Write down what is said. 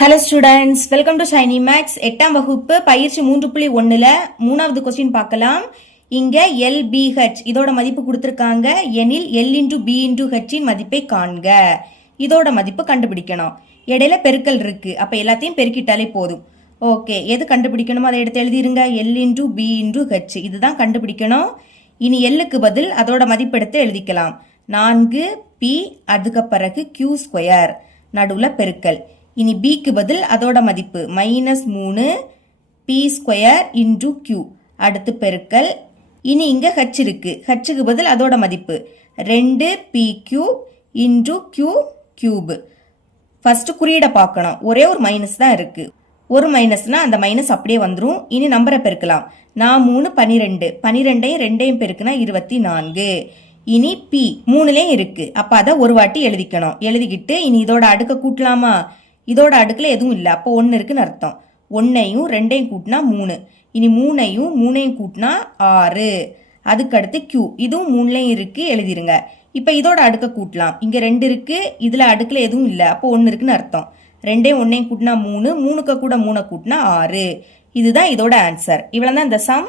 Hello students welcome to Shiny Maths எட்டாம் வகுப்பு பயிற்சி மூன்று புள்ளி ஒன்றில் மூணாவது கொஸ்டின் பார்க்கலாம். இங்கே எல்பிஹெச் இதோட மதிப்பு கொடுத்துருக்காங்க. எனில் எல் இன்டு பி இன்டு ஹெச்சின் மதிப்பை காண்க. இதோட மதிப்பு கண்டுபிடிக்கணும். இடையில பெருக்கல் இருக்கு. அப்போ எல்லாத்தையும் பெருக்கிட்டாலே போதும். ஓகே எது கண்டுபிடிக்கணுமோ அதை எடுத்து எழுதிருங்க. L into P into H இதுதான் கண்டுபிடிக்கணும். இனி எல்லுக்கு பதில் அதோட மதிப்பெடுத்து எழுதிக்கலாம். நான்கு பி அதுக்கு பிறகு கியூ ஸ்கொயர் நடுவில் பெருக்கல். இனி பிக்கு பதில் அதோட மதிப்பு. மைனஸ் மூணு பி ஸ்கொயர் இன்டு கியூ அடுத்து பெருக்கல். இனி இங்கே ஹச் இருக்கு. ஹச்சுக்கு பதில் அதோட மதிப்பு. ரெண்டு P cube into Q cube first குறியீடை பார்க்கணும். ஒரே ஒரு மைனஸ் தான் இருக்குது ஒரு மைனஸ்னால் அந்த மைனஸ் அப்படியே வந்துடும் இனி நம்பரை பெருக்கலாம். நான் மூணு பன்னிரெண்டு பன்னிரெண்டையும் ரெண்டையும் பெருக்குனா இருபத்தி நான்கு இனி பி மூணுலேயும் இருக்குது அப்போ அதை ஒரு வாட்டி எழுதிக்கணும். எழுதிக்கிட்டு இனி இதோட அடுக்க கூட்டலாமா? இதோட அடுக்கில் எதுவும் இல்லை. அப்போ ஒன்று இருக்குன்னு அர்த்தம். ஒன்றையும் ரெண்டையும் கூட்டினா மூணு. இனி மூணையும் மூணையும் கூட்டினா ஆறு. அதுக்கடுத்து கியூ இதுவும் மூணுலேயும் இருக்குது எழுதிருங்க. இப்போ இதோட அடுக்க கூட்டலாம். இங்கே ரெண்டு இருக்குது இதில் அடுக்கில் எதுவும் இல்லை. அப்போ ஒன்று இருக்குன்னு அர்த்தம். ரெண்டையும் ஒன்றையும் கூட்டினா மூணு. மூணுக்கு கூட மூணை கூட்டினா ஆறு. இதுதான் இதோட ஆன்சர் இவ்வளோ தான் இந்த சம்